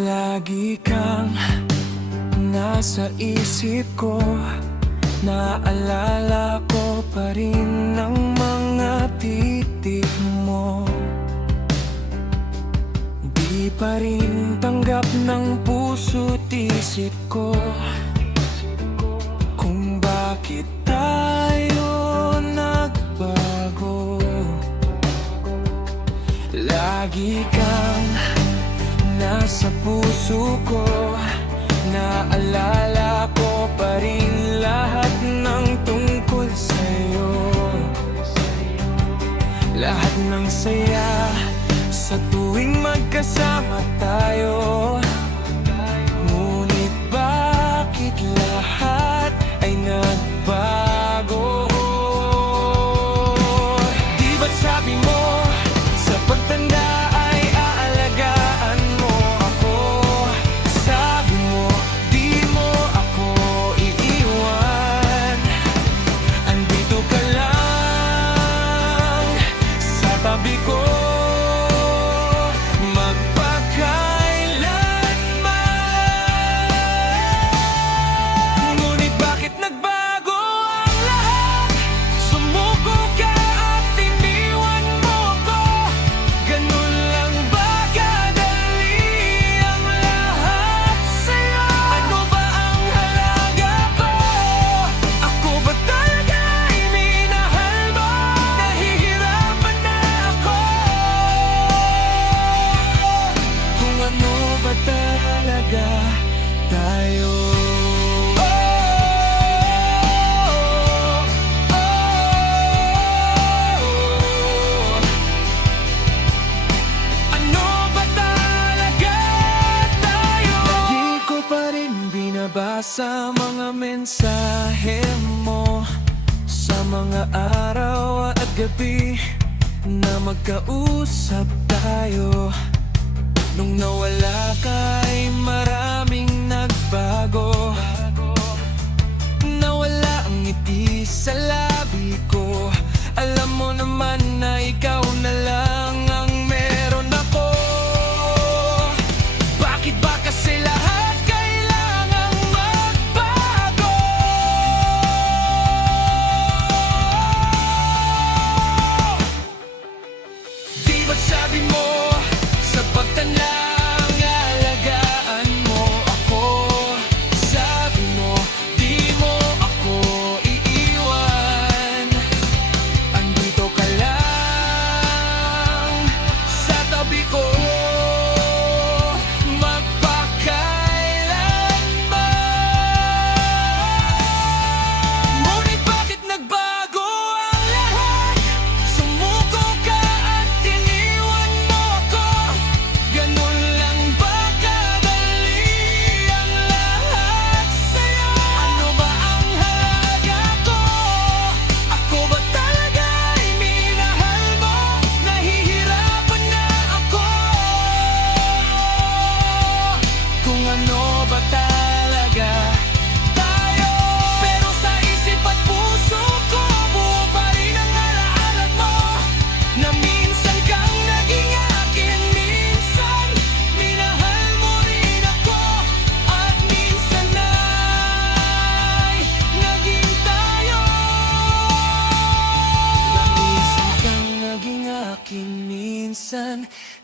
Lagi kang nasa isip ko, naalala ko pa rin ang mga titig mo. Di pa rin tanggap ng puso't isip ko kung bakit tayo nagbago. Lagi kang nasa puso ko, naalala ko pa rin lahat ng tungkol sa'yo. Lahat ng saya sa tuwing magkasama tayo. Ngunit bakit lahat ay nagbago? Di ba't sabi mo sa pagtanda ay aalagaan mo ako? Sabi mo di mo ako iiwan. Andito ka lang sa tabi ko, talaga tayo. Ano ba talaga tayo? Lagi ko pa rin binabasa mga mensahe mo sa mga araw at gabi na magkausap tayo. Nung nawala ka ay maraming nagbago. Nawala ang ngiti sa labi ko. Alam mo naman na ikaw na lang ang meron ako. Bakit ba kasi lahat kailangang magbago? Di ba't sabi mo sa pagtanda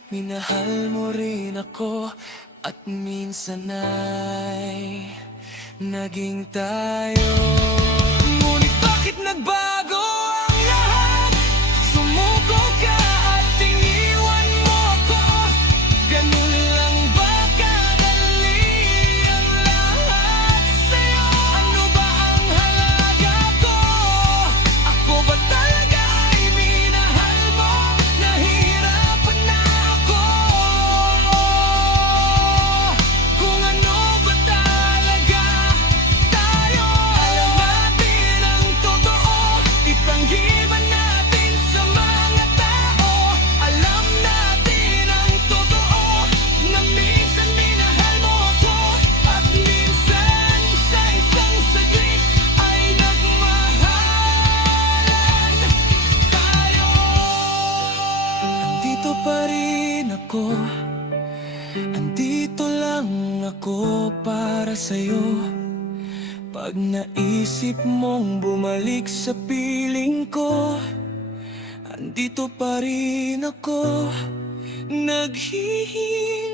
minahal mo rin ako, at minsan ay naging tayo. Ngunit bakit nagbago ang lahat? Sumuko ka at iniwan mo ako. Ganun lang ba kadali ang lahat sa'yo? Ano ba ang halaga ko? Ako ba talaga ay minahal mo? Nahihirapan na ako. Kung ano ba talaga tayo? Alam natin ang totoo, itanggi man natin sa mga tao. Alam natin ang totoo, na minsan minahal mo ako, at minsan sa isang saglit ay nagmahalan tayo. Andito pa rin ako, andito lang ako para sa'yo. Pag naisip mong bumalik sa piling ko, andito pa rin ako, naghihintay